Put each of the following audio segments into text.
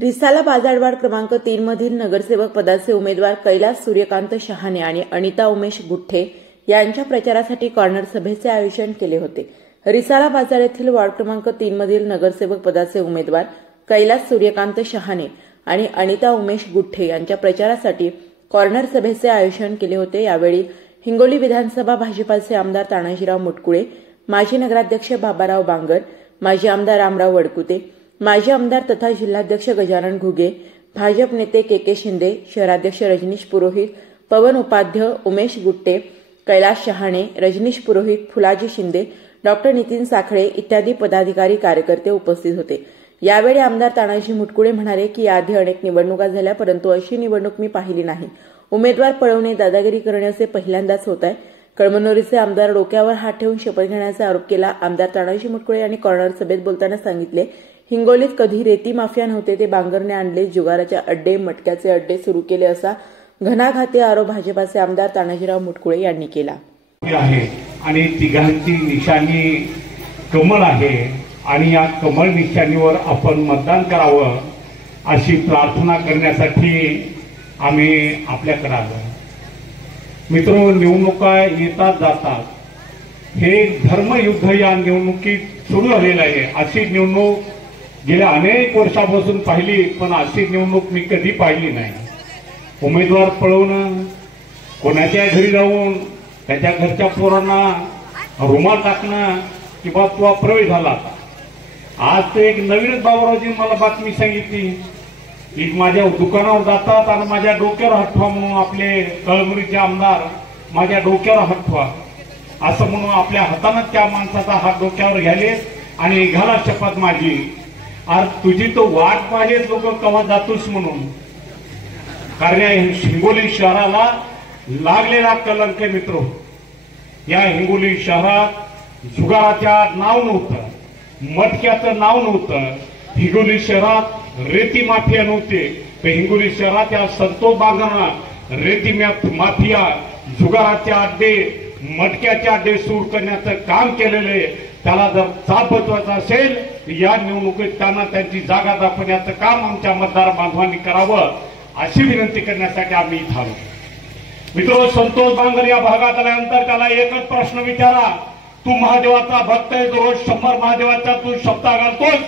रिसाला बाजारवाड क्रमांक 3 मधील नगरसेवक पदाचे उमेदवार कैलास सूर्यकांत शहाणे आणि अनिता उमेश गुठ्ठे यांच्या प्रचारासाठी कॉर्नर सभेचे आयोजन केले होते। रिसाला बाजार येथील वार्ड क्रमांक 3 मधील नगरसेवक पदाचे उमेदवार कैलास सूर्यकांत शहाणे आणि अनिता उमेश गुठ्ठे यांच्या प्रचारासाठी कॉर्नर सभेचे आयोजन केले होते। यावेळी हिंगोली विधानसभा भाजपाचे आमदार तानाजीराव मुटकुळे, माजी नगराध्यक्ष बाबाराव बांगर, माजी आमदार रामराव वडकुते, माजी आमदार तथा जिल्हाध्यक्ष गजानन घुगे, भाजप नेते के शिंदे, शहराध्यक्ष रजनीश पुरोहित, पवन उपाध्याय, उमेश गुट्टे, कैलास शहाणे, रजनीश पुरोहित, फुलाजी शिंदे, डॉक्टर नितीन साखळे इत्यादी पदाधिकारी कार्यकर्ते उपस्थित होते। यावेळी आमदार तानाजी मुटकुळे म्हणाले की याआधी अनेक निवडणुका झाल्या, परंतु अशी निवडणूक मी पाहिली नाही। उमेदवार पळवणे, दादागिरी करणे असे पहिल्यांदाच होत आहे। कळमनुरीचे आमदार डोक्यावर हात ठेवून शपथ घेण्याचा आरोप केला। आमदार तानाजी मुटकुळे यांनी कॉर्नर सभेत बोलताना सांगितले, हिंगोलीत कधी रेती माफिया नव्हते, ते बांगरने आणले, जुगाराचे अड्डे, मटक्याचे अड्डे सुरू केले असा घणाघाती आरोप भाजपाचे आमदार तानाजीराव मुटकुळे यांनी केला आहे। आणि तिघांची निशाणी कमळ आहे आणि या कमळ निशाणीवर आपण मतदान करावं अशी प्रार्थना करण्यासाठी आम्ही आपल्याकडे आलो। मित्रांनो, निवडणुका येतात जातात, हे धर्मयुद्ध या निवडणुकीत सुरू झालेलं आहे। अशी निवडणूक गेल्या अनेक वर्षापासून पाहिली, पण अशी निवडणूक मी कधी पाहिली नाही। उमेदवार पळवणं, कोणाच्या घरी जाऊन त्याच्या घरच्या पोरांना रुमाल टाकणं किंवा तो प्रवेश झाला। आज तर एक नवीनच बाबूरावजी मला बातमी सांगितली की माझ्या दुकानावर जातात आणि माझ्या डोक्यावर हात ठेवा म्हणून आपले कळमनुरीचे आमदार माझ्या डोक्यावर हात ठेवा असं म्हणून आपल्या हाताने त्या माणसाचा हात डोक्यावर घ्याले आणि घाला शपथ माझी, आज तुझी तो वाट पाहिजे लोक कवा जातोस म्हणून। कारण हिंगोली शहराला लागलेला कलंक मित्र, या हिंगोली शहरात जुगाराच्या नाव नव्हतं, मटक्याचं नाव नव्हतं, हिंगोली शहरात रेती माफिया नव्हते, तर हिंगोली शहरात या संतोष बांगरनं रेती माफिया, जुगाराचे अड्डे, मटक्याचे अड्डे सुरू करण्याचं काम केलेलं आहे। त्याला जर चाप बसवायचा असेल, या निवडणुकीत त्यांना त्यांची जागा दाखवण्याचं काम आमच्या मतदार बांधवांनी करावं अशी विनंती करण्यासाठी आम्ही इथं आलो। मित्र, संतोष बांगर या भागात आल्यानंतर त्याला एकच प्रश्न विचारा, तू महादेवाचा भक्त आहे, रोज 100 महादेवाचा तू शब्दा घालतोस,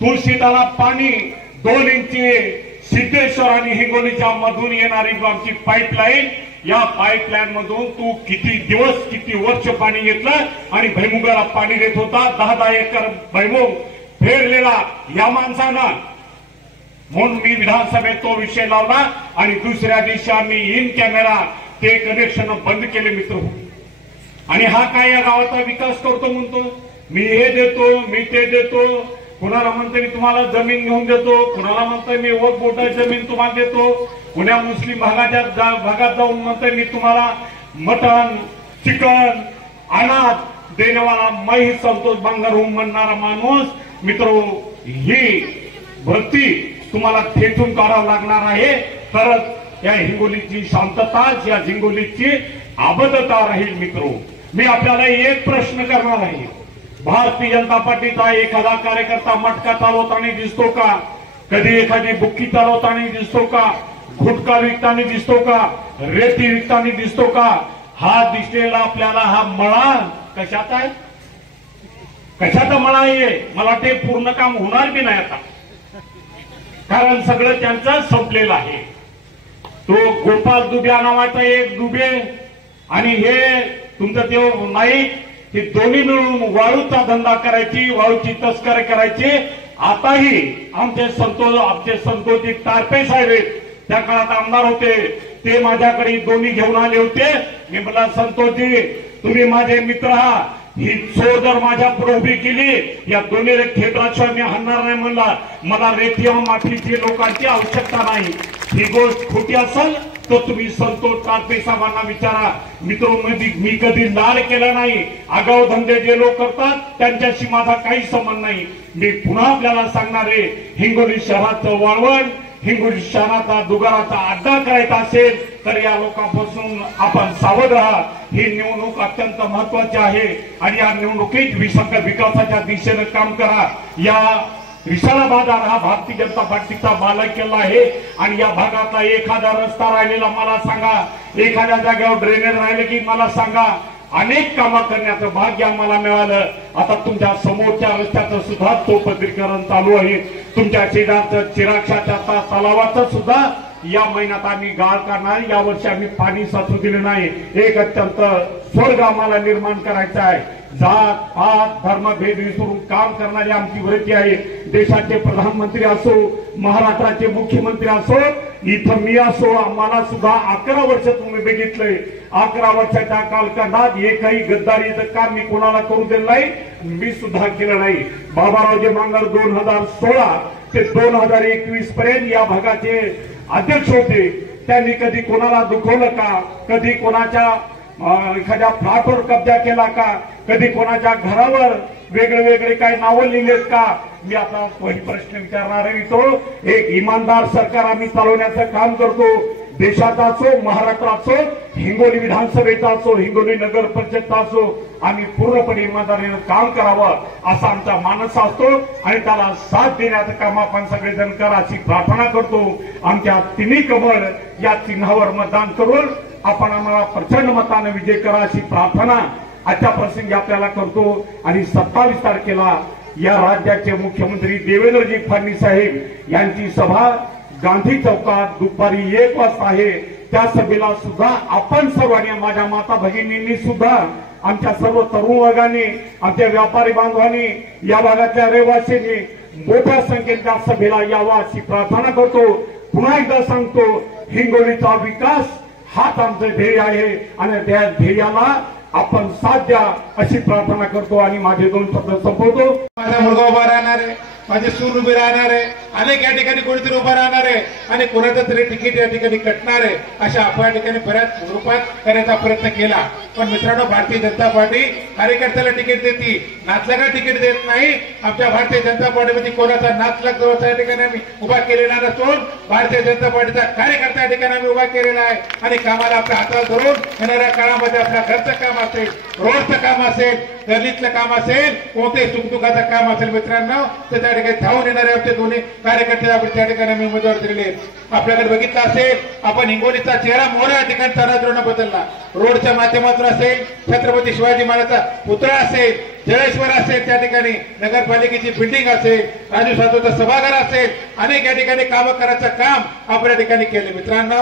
तुळशीदाला पाणी 2 इंची सिद्धेश्वर आणि हिंगोलीच्या मधून येणारी आमची पाईपलाईन, या पाईपलाईन मधून तू किती दिवस किती वर्ष पाणी घेतलं आणि भैमुगाला पाणी देत होता। 10-10 एकर भैमुग फेरलेला या माणसानं, म्हणून मी विधानसभेत तो विषय लावला आणि दुसऱ्या दिवशी आम्ही इन कॅमेरा ते कनेक्शन बंद केले मित्र। आणि हा काय या गावाचा विकास करतो म्हणतो, मी हे देतो, मी ते देतो, कुणाला म्हणतो मी तुम्हाला जमीन घेऊन देतो, कुणाला म्हणतोय मी वक्फ बोर्डाची जमीन तुम्हाला देतो, पुण्या मुस्लिम भागात जाऊन म्हणतोय मी तुम्हाला मटण चिकन अनाज देण्यावाला मैं संतोष बांगर म्हणणारा माणूस मित्र, ही भरती तुम्हाला थेटून काढावं लागणार आहे, तरच या हिंगोलीची शांतता, या हिंगोलीची आबद्धता राहील। मित्र, मी आपल्याला एक प्रश्न करणार आहे, भारतीय जनता पार्टीचा एखादा कार्यकर्ता मटका चालवताना दिसतो का? कधी एखादी बुक्की चालवताना दिसतो का? गुटखा विकताना दिसतो का? रेती विकताना दिसतो का? हा दिसलेला आपल्याला हा मळा कशाचा आहे? कशाचा मळा आहे? मला ते पूर्ण काम होणार बी नाही आता, कारण सगळं त्यांचं संपलेलं आहे। तो गोपाल दुब्या नावाचा एक दुबे आणि हे तुमचं ते नाही, हे दोन्ही मिळून वाळूचा धंदा करायची, वाळूची तस्करी करायची। आताही आमचे संतोषजी टारपे साहेब त्या काळात आमदार होते, ते माझ्याकडे दोन्ही घेऊन आले होते। मी म्हणला, संतोषजी तुम्ही माझे मित्र आहात, ही चोर जर माझ्या पुढे उभी केली, या दोन्ही क्षेत्राशिवाय मी हलणार नाही म्हणला। मला रेती माफीची लोकांची आवश्यकता नाही, ही गोष्ट खोटी असेल तर तुम्ही संतोष टारपे साहेबांना विचारा। मित्र, मी कधी लाड केला नाही, आगाऊ धंदे जे लोक करतात त्यांच्याशी माझा काही संबंध नाही। मी पुन्हा आपल्याला सांगणार आहे, हिंगोली शहराचं वाळवण, हिंगोली शहराचा दुगाराचा अड्डा करायचा असेल तर या लोकांपासून आपण सावध राहा। ही निवडणूक अत्यंत महत्वाची आहे आणि या निवडणुकीत विकासाच्या दिशेने काम करा। या रिसाला बाजार हा भारतीय जनता पार्टीचा बालेकिल्ला आहे आणि या भागातला एखादा रस्ता राहिलेला मला सांगा, एखाद्या जागेवर ड्रेनेज राहिले की मला सांगा. अनेक कामं करण्याचं भाग्य आम्हाला मिळालं. आता तुमच्या समोरच्या रस्त्याचं सुद्धा चौपदरीकरण चालू आहे. तुमच्या शेजारचं चिराक्षाच्या तलावाचं सुद्धा या महिन्यात आम्ही गाळ काढणार. यावर्षी आम्ही पाणी साचू दिले नाही. एक अत्यंत स्वर्ग आम्हाला निर्माण करायचा आहे. जात पात धर्मभेद विसरून काम करणारी आमची वृत्ती आहे. देशाचे प्रधानमंत्री असो, महाराष्ट्राचे मुख्यमंत्री असो, इथं मी असो, आम्हाला सुद्धा 11 वर्ष तुम्ही बघितलंय. 11 वर्षाच्या कालखंडात एकही गद्दारीचं काम मी कोणाला करू दिलं नाही, मी सुद्धा केलं नाही. बाबारावजी मांगल 2016 ते 2021 पर्यंत या भागाचे अध्यक्ष होते. त्यांनी कधी कोणाला दुखवलं का? कधी कोणाच्या एखाद्या फ्लॅटवर कब्जा केला का? कधी कोणाच्या घरावर वेगळे वेगळे काही नावं लिहिलेत का? मी आता प्रश्न विचारणार आहे. तो एक इमानदार सरकार आम्ही चालवण्याचं काम करतो. देशाचा असो, महाराष्ट्राचा असो, हिंगोली विधानसभेचा असो, हिंगोली नगर परिषदचा असो, आम्ही पूर्णपणे इमानदारीनं काम करावं असा आमचा मानस असतो आणि त्याला साथ देण्याचं काम आपण सगळेजण करा अशी प्रार्थना करतो. आमच्या तिन्ही कमळ या चिन्हावर मतदान करून आपण आम्हाला प्रचंड मताने विजय करा अशी प्रार्थना आजच्या प्रसंगी आपल्याला करतो. आणि 27 तारखेला या राज्याचे मुख्यमंत्री देवेंद्रजी फडणवीस साहेब यांची सभा गांधी चौकात दुपारी 1 वाजता आहे. त्या सभेला सुद्धा आपण सर्वांनी, माझ्या माता भगिनींनी सुद्धा, आमच्या सर्व तरुण वर्गाने, आमच्या व्यापारी बांधवांनी, या भागातल्या रहिवासींनी मोठ्या संख्येने त्या सभेला यावा अशी प्रार्थना करतो. पुन्हा एकदा सांगतो, हिंगोलीचा विकास हाच आमचं ध्येय आहे आणि त्या ध्येयाला आपण साथ द्या अशी प्रार्थना करतो आणि माझे 2 शब्द संपवतो. माझा मुलगा उभा राहणार आहे, माझे सूर उभे राहणार आहे, अनेक या ठिकाणी कोणीतरी उभा राहणार आहे आणि कोणाचं तरी तिकीट या ठिकाणी कटणार आहे. अशा आपण या ठिकाणी बऱ्याच रूपात करण्याचा प्रयत्न केला. पण मित्रांनो, भारतीय जनता पार्टी कार्यकर्त्याला तिकीट देते, नाचल्याला तिकीट देत नाही. आमच्या भारतीय जनता पार्टीमध्ये कोणाचा नाचलक जवळ या ठिकाणी आम्ही उभा केलेला नसून भारतीय जनता पार्टीचा कार्यकर्ता या ठिकाणी आम्ही उभा केलेला आहे आणि कामाला आपल्या हाताला धरून येणाऱ्या काळामध्ये आपल्या घरचं काम असेल, रोडचं काम असेल, गल्लीतलं काम असेल, कोणत्याही सुखदुःखाचं काम असेल मित्रांनो, तर त्या ठिकाणी धावून येणारे आमचे दोन्ही कार्यकर्ते आपण त्या ठिकाणी आम्ही उमेदवार दिलेले आहेत. आपल्याकडे बघितलं असेल, आपण हिंगोलीचा चेहरा मोहरा या ठिकाणी तराजून बदलला. रोडच्या माध्यमातून असेल, छत्रपती शिवाजी महाराजांचा पुतळा असेल, जळेश्वर असेल, त्या ठिकाणी नगरपालिकेची बिल्डिंग असेल, राजू सातवचा सभागृह असेल, अनेक या ठिकाणी कामं करायचं काम आपण या ठिकाणी केले मित्रांनो.